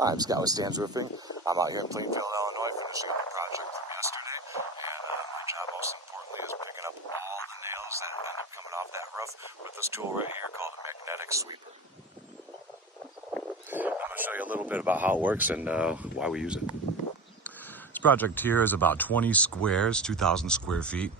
I'm Scott with Stan's Roofing. I'm out here in Plainfield, Illinois, finishing up a project from yesterday. And my job, most importantly, is picking up all the nails that end up coming off that roof with this tool right here called a magnetic sweeper. I'm going to show you a little bit about how it works and why we use it. This project here is about 20 squares, 2,000 square feet.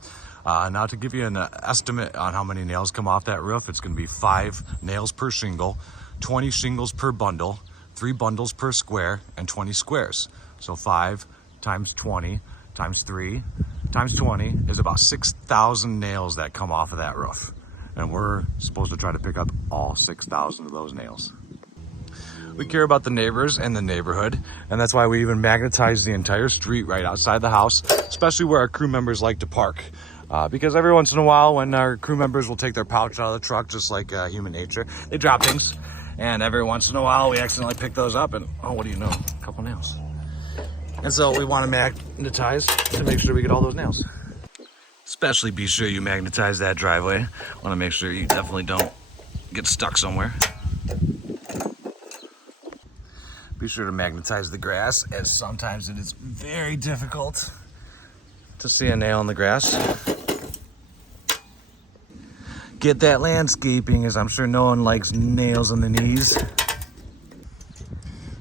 Now to give you an estimate on how many nails come off that roof, it's going to be 5 nails per shingle, 20 shingles per bundle, 3 bundles per square, and 20 squares. So 5 times 20 times 3 times 20 is about 6,000 nails that come off of that roof. And we're supposed to try to pick up all 6,000 of those nails. We care about the neighbors and the neighborhood, and that's why we even magnetize the entire street right outside the house, especially where our crew members like to park. Because every once in a while, when our crew members will take their pouch out of the truck, just like human nature, they drop things. And every once in a while, we accidentally pick those up and, oh, what do you know? A couple nails. And so we want to magnetize to make sure we get all those nails. Especially be sure you magnetize that driveway. Want to make sure you definitely don't get stuck somewhere. Be sure to magnetize the grass, as sometimes it is very difficult to see a nail in the grass. Get that landscaping, as I'm sure no one likes nails on the knees.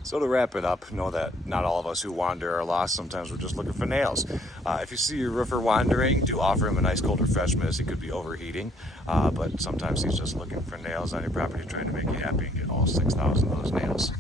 So to wrap it up, know that not all of us who wander are lost. Sometimes we're just looking for nails. If you see your roofer wandering, do offer him a nice cold refreshment, as he could be overheating. But sometimes he's just looking for nails on your property, trying to make you happy and get all 6,000 of those nails.